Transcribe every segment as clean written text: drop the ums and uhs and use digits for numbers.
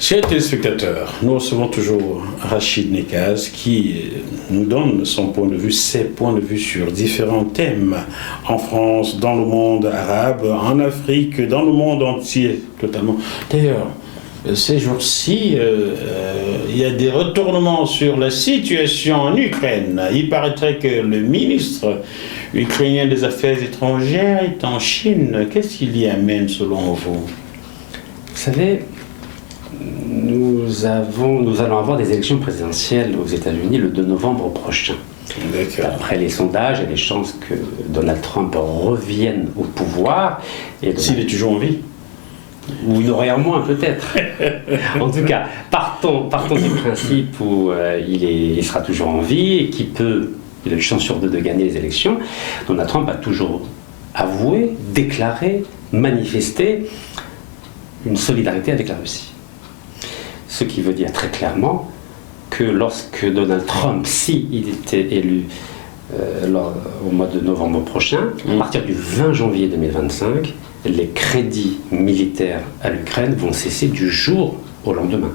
Chers téléspectateurs, nous recevons toujours Rachid Nekaz qui nous donne son point de vue, ses points de vue sur différents thèmes en France, dans le monde arabe, en Afrique, dans le monde entier, totalement. D'ailleurs, ces jours-ci, il y a des retournements sur la situation en Ukraine. Il paraîtrait que le ministre ukrainien des Affaires étrangères est en Chine. Qu'est-ce qu'il y amène selon vous? Vous savez, nous allons avoir des élections présidentielles aux États-Unis le 2 novembre prochain. Après les sondages, il y a des chances que Donald Trump revienne au pouvoir. S'il est toujours en vie? Ou il aurait en moins peut-être. En tout cas, partons du principe où il sera toujours en vie et il a une chance sur deux de gagner les élections. Donald Trump a toujours avoué, déclaré, manifesté une solidarité avec la Russie. Ce qui veut dire très clairement que lorsque Donald Trump, s'il était élu au mois de novembre prochain, à partir du 20 janvier 2025, les crédits militaires à l'Ukraine vont cesser du jour au lendemain.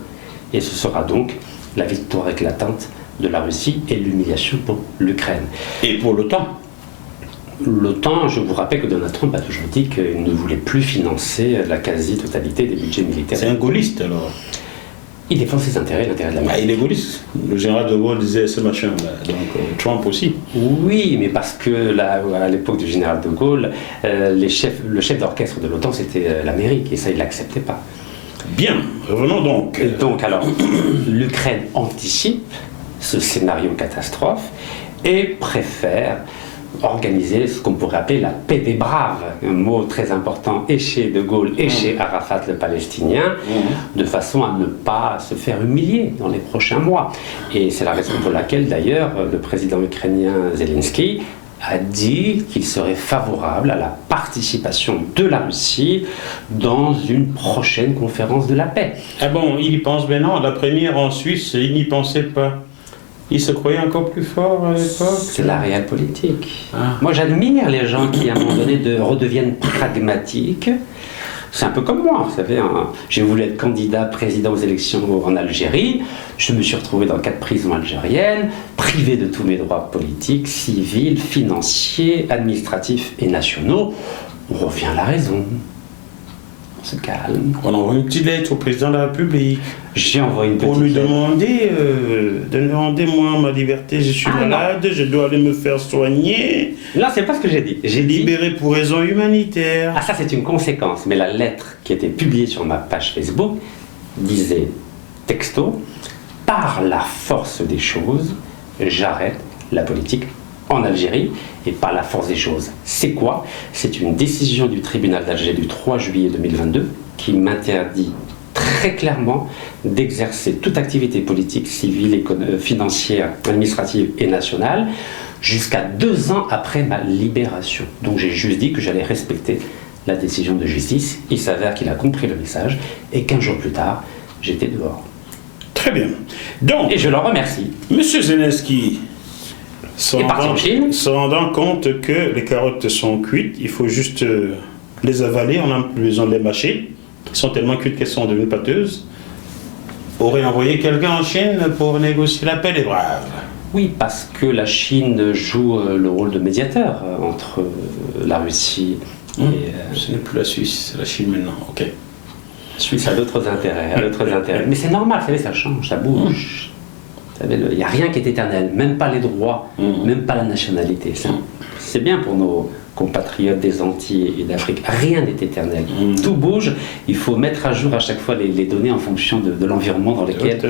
Et ce sera donc la victoire éclatante de la Russie et l'humiliation pour l'Ukraine. Et pour l'OTAN? L'OTAN, je vous rappelle que Donald Trump a toujours dit qu'il ne voulait plus financer la quasi-totalité des budgets militaires. C'est un gaulliste alors? Il défend ses intérêts, l'intérêt de la Russie. Il est gaulliste. Le général de Gaulle disait ce machin, donc Trump aussi. Oui, mais parce que à l'époque du général de Gaulle, le chef d'orchestre de l'OTAN c'était l'Amérique, et ça il l'acceptait pas. Bien, revenons donc. Donc alors, l'Ukraine anticipe ce scénario catastrophe et préfère organiser ce qu'on pourrait appeler la paix des braves, un mot très important et chez De Gaulle et chez Arafat le Palestinien, de façon à ne pas se faire humilier dans les prochains mois. Et c'est la raison pour laquelle d'ailleurs le président ukrainien Zelensky a dit qu'il serait favorable à la participation de la Russie dans une prochaine conférence de la paix. Ah bon, il y pense maintenant, la première en Suisse, il n'y pensait pas. Il se croyait encore plus fort à l'époque. C'est la réelle politique. Moi, j'admire les gens qui, à un moment donné, redeviennent pragmatiques. C'est un peu comme moi, vous savez. J'ai voulu être candidat président aux élections en Algérie. Je me suis retrouvé dans 4 prisons algériennes, privé de tous mes droits politiques, civils, financiers, administratifs et nationaux. On revient à la raison. On se calme. On envoie une petite lettre au président de la République. J'ai envoyé une petite pour lui lettre. Demander moi ma liberté, je suis malade, je dois aller me faire soigner. Là, c'est pas ce que j'ai dit. J'ai dit libéré pour raison humanitaire. Ah, ça c'est une conséquence. Mais la lettre qui était publiée sur ma page Facebook disait texto: par la force des choses, j'arrête la politique en Algérie. Et par la force des choses, c'est quoi? C'est une décision du tribunal d'Alger du 3 juillet 2022 qui m'interdit très clairement d'exercer toute activité politique, civile, financière, administrative et nationale jusqu'à 2 ans après ma libération. Donc j'ai juste dit que j'allais respecter la décision de justice. Il s'avère qu'il a compris le message et 15 jours plus tard, j'étais dehors. Très bien. Donc, et je l'en remercie. Monsieur Zelensky, se rendant compte que les carottes sont cuites, il faut juste les avaler, on n'a plus besoin de les mâcher. Elles sont tellement cuites qu'elles sont devenues pâteuses. Aurait envoyé quelqu'un en Chine pour négocier la paix des braves. Oui, parce que la Chine joue le rôle de médiateur entre la Russie et... Ce n'est plus la Suisse, c'est la Chine maintenant, ok. La Suisse a d'autres intérêts, Mais c'est normal, vous savez, ça change, ça bouge. Il n'y a rien qui est éternel, même pas les droits, même pas la nationalité. C'est bien pour nos compatriotes des Antilles et d'Afrique. Rien n'est éternel. Tout bouge. Il faut mettre à jour à chaque fois les données en fonction de l'environnement dans lequel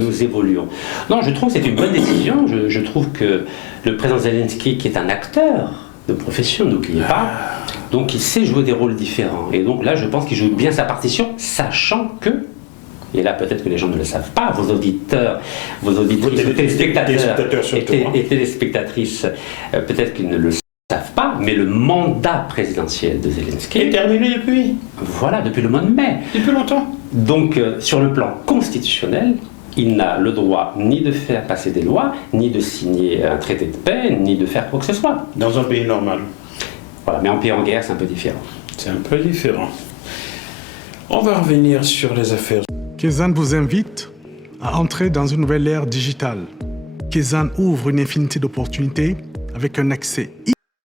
nous évoluons. Non, je trouve que c'est une bonne décision. Je trouve que le président Zelensky, qui est un acteur de profession, n'oubliez pas, donc il sait jouer des rôles différents. Et donc là, je pense qu'il joue bien sa partition, sachant que, et là peut-être que les gens ne le savent pas, vos auditeurs, vos téléspectateurs et téléspectatrices, peut-être qu'ils ne le savent pas, mais le mandat présidentiel de Zelensky est terminé depuis. Voilà, depuis le mois de mai. Depuis longtemps. Donc sur le plan constitutionnel, il n'a le droit ni de faire passer des lois, ni de signer un traité de paix, ni de faire quoi que ce soit. Dans un pays normal. Voilà, mais en pays en guerre, c'est un peu différent. C'est un peu différent. On va revenir sur les affaires. Kaizen vous invite à entrer dans une nouvelle ère digitale. Kaizen ouvre une infinité d'opportunités avec un accès